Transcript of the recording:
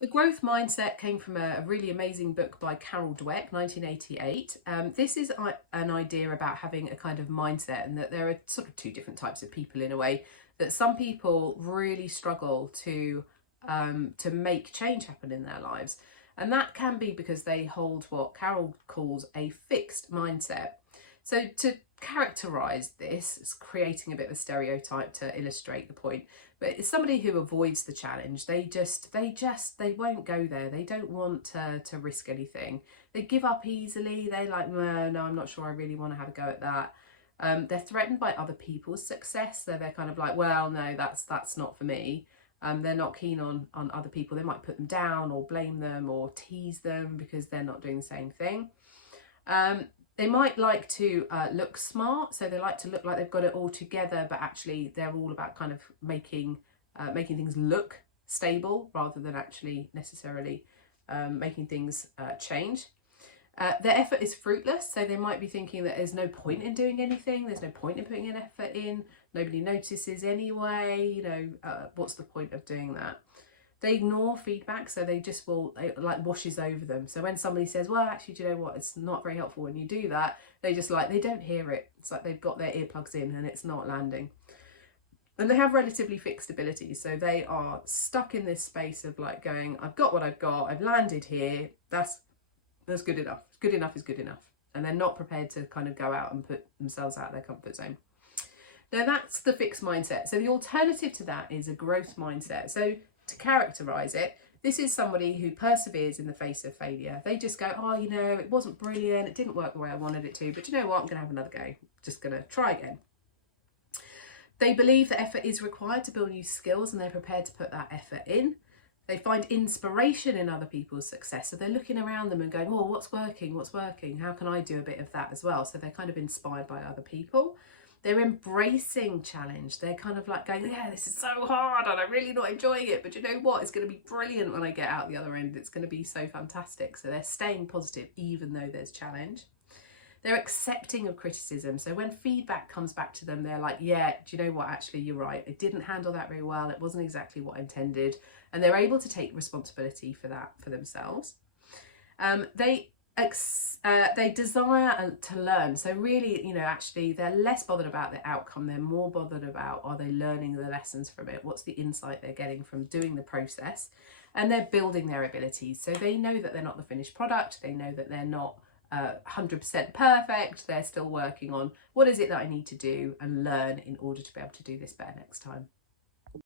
The growth mindset came from a really amazing book by Carol Dweck, 1988. This is an idea about having a kind of mindset, and that there are sort of two different types of people in a way. That some people really struggle to make change happen in their lives, and that can be because they hold what Carol calls a fixed mindset. So to characterize this, it's creating a bit of a stereotype to illustrate the point, but it's somebody who avoids the challenge. They won't go there. They don't want to risk anything. They give up easily. They like, no, I'm not sure I really want to have a go at that. They're threatened by other people's success, so they're kind of like, well, no, that's not for me. They're not keen on other people. They might put them down or blame them or tease them because they're not doing the same thing. They might like to look smart, so they like to look like they've got it all together, but actually they're all about kind of making things look stable rather than actually necessarily making things change. Their effort is fruitless, so they might be thinking that there's no point in doing anything, there's no point in putting an effort in, nobody notices anyway, what's the point of doing that? They ignore feedback, so it like washes over them. So when somebody says, well, actually, do you know what, it's not very helpful when you do that, they don't hear it. It's like they've got their earplugs in and it's not landing. And they have relatively fixed abilities, so they are stuck in this space of like going, I've got what I've got, I've landed here, that's good enough. Good enough is good enough. And they're not prepared to kind of go out and put themselves out of their comfort zone. Now that's the fixed mindset. So the alternative to that is a growth mindset. So to characterize it, this is somebody who perseveres in the face of failure. They just go, oh, it wasn't brilliant, it didn't work the way I wanted it to, but you know what, I'm going to have another go. Just going to try again. They believe that effort is required to build new skills, and they're prepared to put that effort in. They find inspiration in other people's success. So they're looking around them and going, oh, what's working? What's working? How can I do a bit of that as well? So they're kind of inspired by other people. They're embracing challenge. They're kind of like going, yeah, this is so hard and I'm really not enjoying it, but you know what? It's going to be brilliant when I get out the other end. It's going to be so fantastic. So they're staying positive even though there's challenge. They're accepting of criticism. So when feedback comes back to them, they're like, yeah, do you know what? Actually, you're right. I didn't handle that very well. It wasn't exactly what I intended. And they're able to take responsibility for that for themselves. They desire to learn. So really, actually they're less bothered about the outcome. They're more bothered about, are they learning the lessons from it? What's the insight they're getting from doing the process? And they're building their abilities. So they know that they're not the finished product. They know that they're not 100% perfect. They're still working on what is it that I need to do and learn in order to be able to do this better next time.